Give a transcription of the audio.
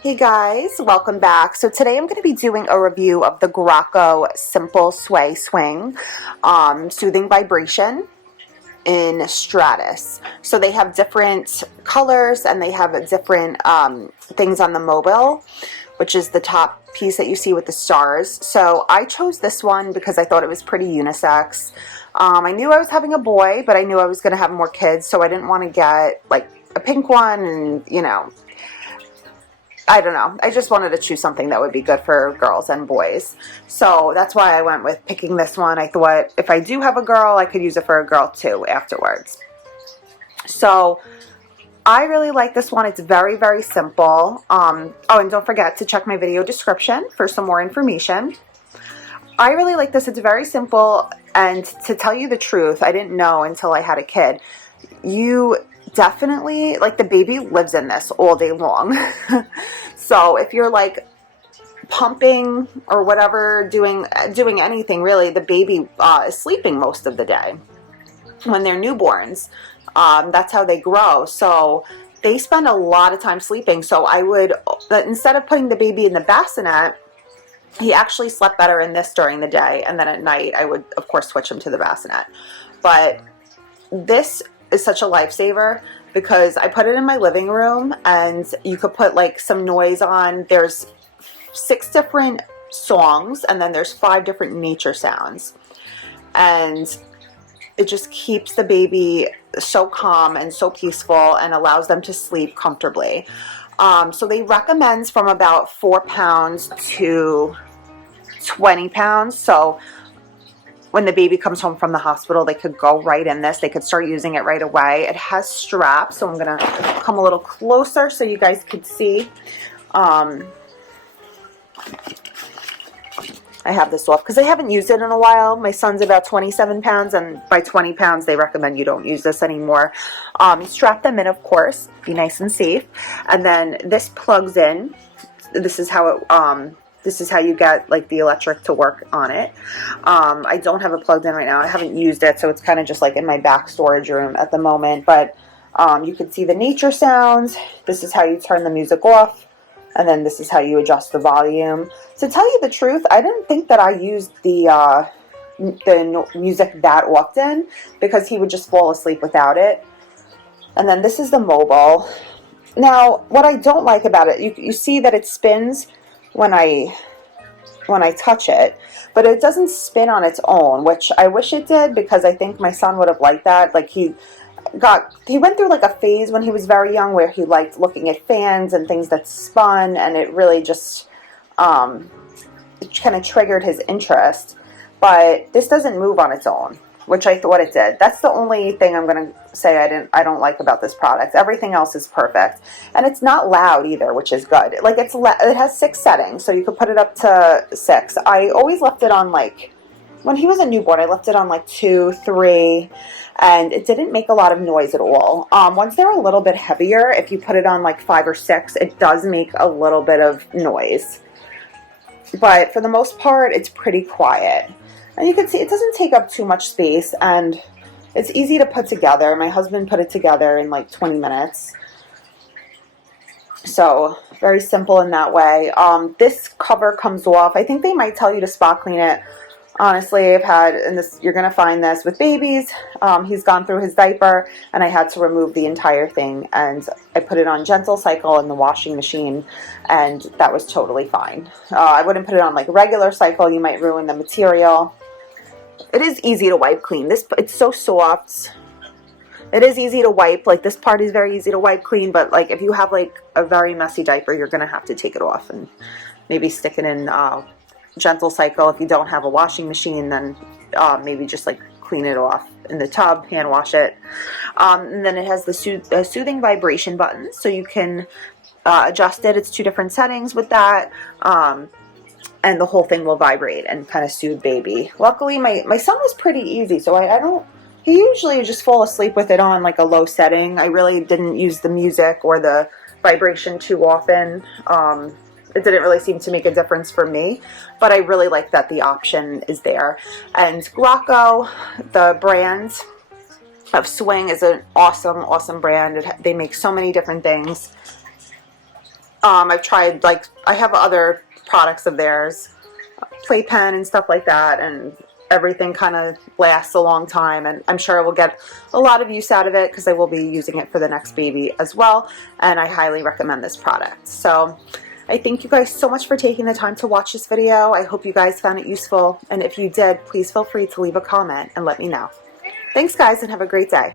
Hey guys, welcome back. So today I'm going to be doing a review of the Graco Simple Sway Swing Soothing Vibration in Stratus. So they have different colors and they have different things on the mobile, which is the top piece that you see with the stars. So I chose this one because I thought it was pretty unisex. I knew I was having a boy, but I knew I was going to have more kids, so I didn't want to get like a pink one and, I don't know. I just wanted to choose something that would be good for girls and boys. So that's why I went with picking this one. I thought if I do have a girl, I could use it for a girl too afterwards. So I really like this one. It's very, very simple. Oh, and don't forget to check my video description for some more information. I really like this. It's very simple. And to tell you the truth, I didn't know until I had a kid. You definitely, like, the baby lives in this all day long. So if you're like pumping or whatever, doing anything really, the baby is sleeping most of the day when they're newborns. That's how they grow. So they spend a lot of time sleeping. So I would, instead of putting the baby in the bassinet, he actually slept better in this during the day, and then at night I would of course switch him to the bassinet. But this is such a lifesaver because I put it in my living room and you could put like some noise on. There's 6 different songs and then there's 5 different nature sounds, and it just keeps the baby so calm and so peaceful and allows them to sleep comfortably. So they recommend from about 4 pounds to 20 pounds. So when the baby comes home from the hospital, they could go right in this. They could start using it right away. It has straps, so I'm going to come a little closer so you guys could see. I have this off because I haven't used it in a while. My son's about 27 pounds, and by 20 pounds, they recommend you don't use this anymore. Strap them in, of course. Be nice and safe. And then this plugs in. This is how it... This is how you get like the electric to work on it. I don't have it plugged in right now. I haven't used it, so it's kind of just like in my back storage room at the moment. But you can see the nature sounds. This is how you turn the music off. And then this is how you adjust the volume. To tell you the truth, I didn't think that I used the music that often because he would just fall asleep without it. And then this is the mobile. Now, what I don't like about it, you see that it spins when I touch it, but it doesn't spin on its own, which I wish it did because I think my son would have liked that. Like he went through like a phase when he was very young where he liked looking at fans and things that spun, and it really just it kind of triggered his interest. But this doesn't move on its own, which I thought it did. That's the only thing I'm going to say I don't like about this product. Everything else is perfect. And it's not loud either, which is good. Like it has 6 settings, so you could put it up to 6. I always left it on like, when he was a newborn, I left it on like 2, 3, and it didn't make a lot of noise at all. Once they're a little bit heavier, if you put it on like 5 or 6, it does make a little bit of noise. But for the most part, it's pretty quiet. And you can see it doesn't take up too much space, and it's easy to put together. My husband put it together in like 20 minutes. So very simple in that way. This cover comes off. I think they might tell you to spot clean it. Honestly, I've had, and this, you're going to find this with babies. He's gone through his diaper, and I had to remove the entire thing, and I put it on gentle cycle in the washing machine, and that was totally fine. I wouldn't put it on like regular cycle. You might ruin the material. It is easy to wipe clean. It's so soft. It is easy to wipe. Like this part is very easy to wipe clean, but like if you have like a very messy diaper, you're going to have to take it off and maybe stick it in gentle cycle. If you don't have a washing machine, then maybe just like clean it off in the tub, hand wash it. And then it has the soothing vibration button, so you can adjust it. It's 2 different settings with that. And the whole thing will vibrate and kind of soothe baby. Luckily, my son was pretty easy, so I don't... He usually just fall asleep with it on like a low setting. I really didn't use the music or the vibration too often. It didn't really seem to make a difference for me, but I really like that the option is there. And Graco, the brand of swing, is an awesome, awesome brand. They make so many different things. I've tried, like, I have other products of theirs, playpen and stuff like that, and everything kind of lasts a long time, and I'm sure I will get a lot of use out of it because I will be using it for the next baby as well, and I highly recommend this product. So I thank you guys so much for taking the time to watch this video. I hope you guys found it useful, and if you did, please feel free to leave a comment and let me know. Thanks guys, and have a great day.